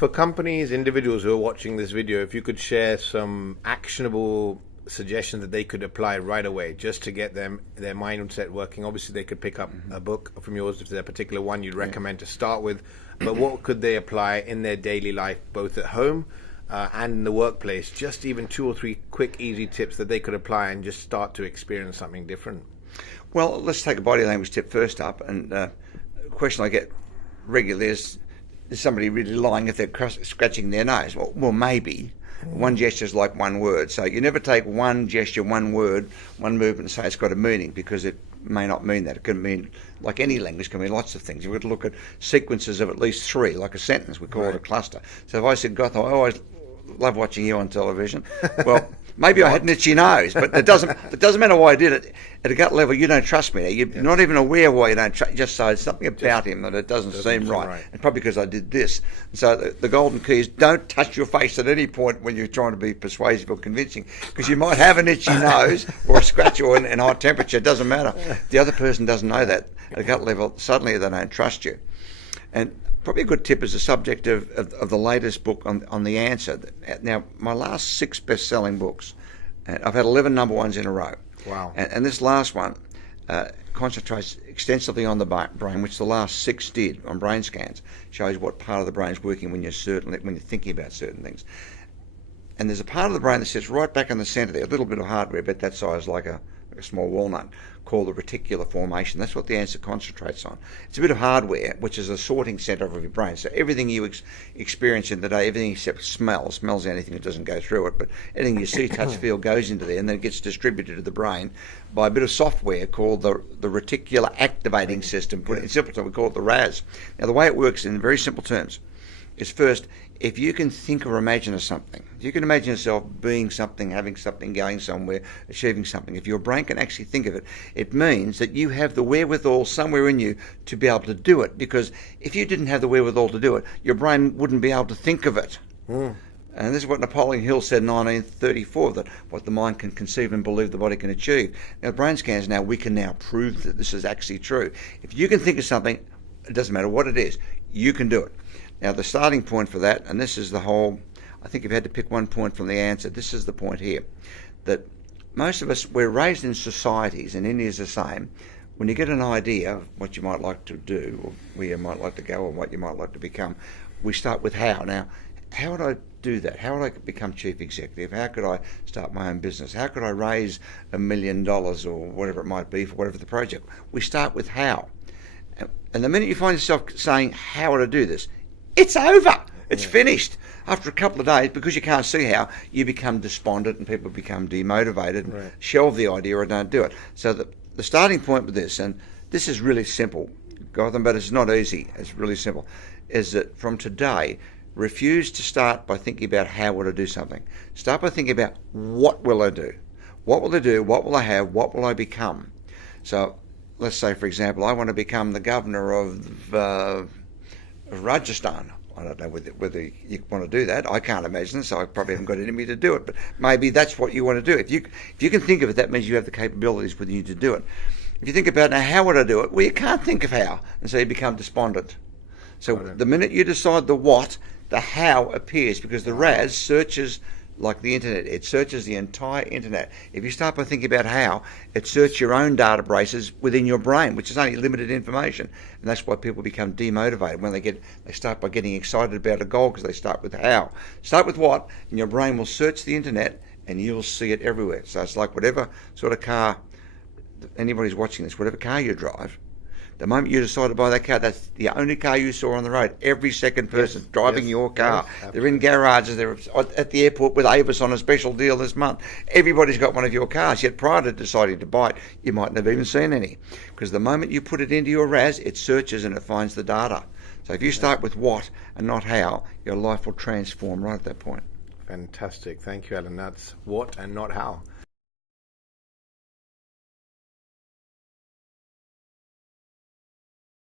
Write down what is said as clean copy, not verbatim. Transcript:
For companies, individuals who are watching this video, if you could share some actionable suggestions that they could apply right away just to get their mindset working. Obviously, they could pick up a book from yours if there's a particular one you'd recommend to start with. But what could they apply in their daily life, both at home and in the workplace? Just even 2 or 3 quick, easy tips that they could apply and just start to experience something different. Well, let's take a body language tip first up. And a question I get regularly is somebody really lying if they're scratching their nose? Well, maybe. One gesture is like one word. So you never take one gesture, one word, one movement and say it's got a meaning, because it may not mean that. It can mean, like any language, can mean lots of things. You've got to look at sequences of at least 3, like a sentence. We call it a cluster. So if I said, Gautam, I always love watching you on television. Well, maybe I had an itchy nose, but it doesn't matter why I did it. At a gut level, you don't trust me. You're not even aware why you don't trust. Just say something about him that it doesn't seem right. And probably because I did this. So the golden key is don't touch your face at any point when you're trying to be persuasive or convincing, because you might have an itchy nose or a scratch or an high temperature. It doesn't matter. The other person doesn't know that. At a gut level, suddenly they don't trust you. And probably a good tip is the subject of the latest book on the answer. Now, my last 6 best-selling books, I've had 11 number ones in a row. Wow. And this last one concentrates extensively on the brain, which the last 6 did on brain scans. Shows what part of the brain is working when you're thinking about certain things. And there's a part of the brain that sits right back in the centre there, a little bit of hardware, but that size like a small walnut, called the reticular formation. That's what the answer concentrates on. It's a bit of hardware, which is a sorting centre of your brain. So everything you experience in the day, everything except smells anything that doesn't go through it, but anything you see, touch, feel goes into there, and then it gets distributed to the brain by a bit of software called the reticular activating system. Put it in simple terms, we call it the RAS. Now, the way it works in very simple terms is, first, if you can think or imagine of something, if you can imagine yourself being something, having something, going somewhere, achieving something, if your brain can actually think of it, it means that you have the wherewithal somewhere in you to be able to do it. Because if you didn't have the wherewithal to do it, your brain wouldn't be able to think of it. And this is what Napoleon Hill said in 1934, that what the mind can conceive and believe the body can achieve. Now, brain scans now, we can now prove that this is actually true. If you can think of something, it doesn't matter what it is, you can do it. Now, the starting point for that, and this is the whole, I think if you had to pick one point from the answer, this is the point here, that most of us, we're raised in societies, and India's the same. When you get an idea of what you might like to do, or where you might like to go, or what you might like to become, we start with how. Now, how would I do that? How would I become chief executive? How could I start my own business? How could I raise $1 million or whatever it might be for whatever the project? We start with how. And the minute you find yourself saying, how would I do this? It's over. It's finished. After a couple of days, because you can't see how, you become despondent and people become demotivated and shelve the idea or don't do it. So the starting point with this, and this is really simple, Gautam, but it's not easy, it's really simple, is that from today, refuse to start by thinking about how will I do something. Start by thinking about what will I do? What will I do? What will I have? What will I become? So let's say, for example, I want to become the governor of Rajasthan. I don't know whether you want to do that. I can't imagine, so I probably haven't got it in me to do it. But maybe that's what you want to do. If you can think of it, that means you have the capabilities within you to do it. If you think about, now, how would I do it? Well, you can't think of how, and so you become despondent. So the minute you decide the what, the how appears, because the RAS searches like the internet. It searches the entire internet. If you start by thinking about how, it searches your own databases within your brain, which is only limited information. And that's why people become demotivated when they start by getting excited about a goal, because they start with how. Start with what, and your brain will search the internet and you'll see it everywhere. So it's like whatever sort of car, anybody's watching this, whatever car you drive, the moment you decide to buy that car, that's the only car you saw on the road. Every second person driving your car. They're in garages, they're at the airport with Avis on a special deal this month. Everybody's got one of your cars, yet prior to deciding to buy it, you mightn't have even seen any. Because the moment you put it into your RAS, it searches and it finds the data. So if you start with what and not how, your life will transform right at that point. Fantastic. Thank you, Allan. That's what and not how.